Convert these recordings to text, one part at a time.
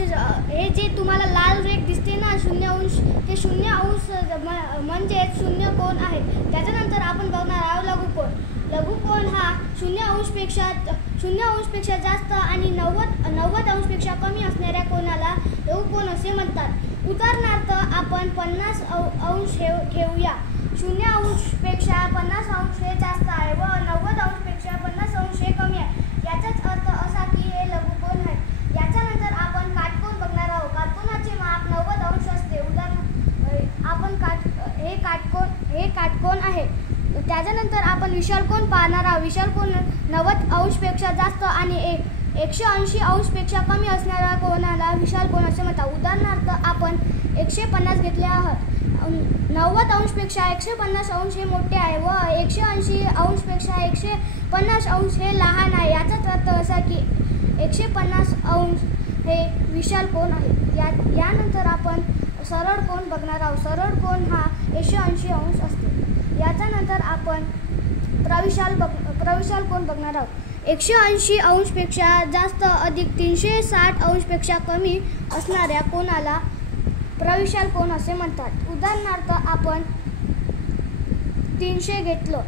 हे जे तुम्हाला लाल रेख दिसते ना 0 अंश, ते 0 अंश म्हणजे 0 कोन आहे. त्याच्यानंतर आपण बघणार आहोत लघुकोन. लघुकोन हा 0 अंशपेक्षा जास्त आणि 90 अंशपेक्षा कमी असणाऱ्या कोनाला लघुकोन असे म्हणतात. उदाहरणार्थ आपण 50 अंश घेऊया. 0 अंशपेक्षा 50 अंश हे जास्त आहे व 90 अंशपेक्षा 50 अंश हे कमी आहे. याचाच अर्थ असा की हे लघुकोन आहे. याच्यानंतर आपण काटकोन बघणार आहोत. काटकोनाचे माप 90 अंश असते. उदाहरण आपण हे काटकोन आहे. त्याच्यानंतर आपण विशालकोन पाहणार आहोत. विशालकोन 90 अंशपेक्षा जास्त आणि 180 अंशपेक्षा कमी असणाऱ्या कोनाला विशालकोन असे म्हणतात. उदाहरणार्थ आपण 150 घेतले आहोत. 90 अंशपेक्षा 150 अंश हे मोठे आहे व 180 अंशपेक्षा 150 अंश हे लहान आहे. याचाच अर्थ असा की 150 अंश हे विशाल कोन आहे. यानंतर आपण सरळ कोन बघणार आहोत. सरळ कोन हा 180 अंश असते. याच्यानंतर आपण प्रविशाल कोन बघणार आहोत. 180 अंशपेक्षा जास्त अधिक 360 अंशपेक्षा कमी असणाऱ्या कोनाला प्रविशाल कोन असे म्हणतात. उदाहरणार्थ आपण 300 घेतलं.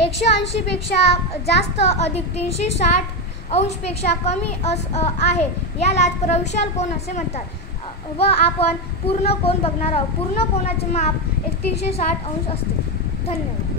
180 पेक्षा जास्त अधिक 360 अंशपेक्षा कमी आहे. यालाच प्रविशाल कोन असे म्हणतात. व आपण पूर्ण कोन बघणार आहोत. पूर्ण कोनाचे माप 360 अंश असते. धन्यवाद.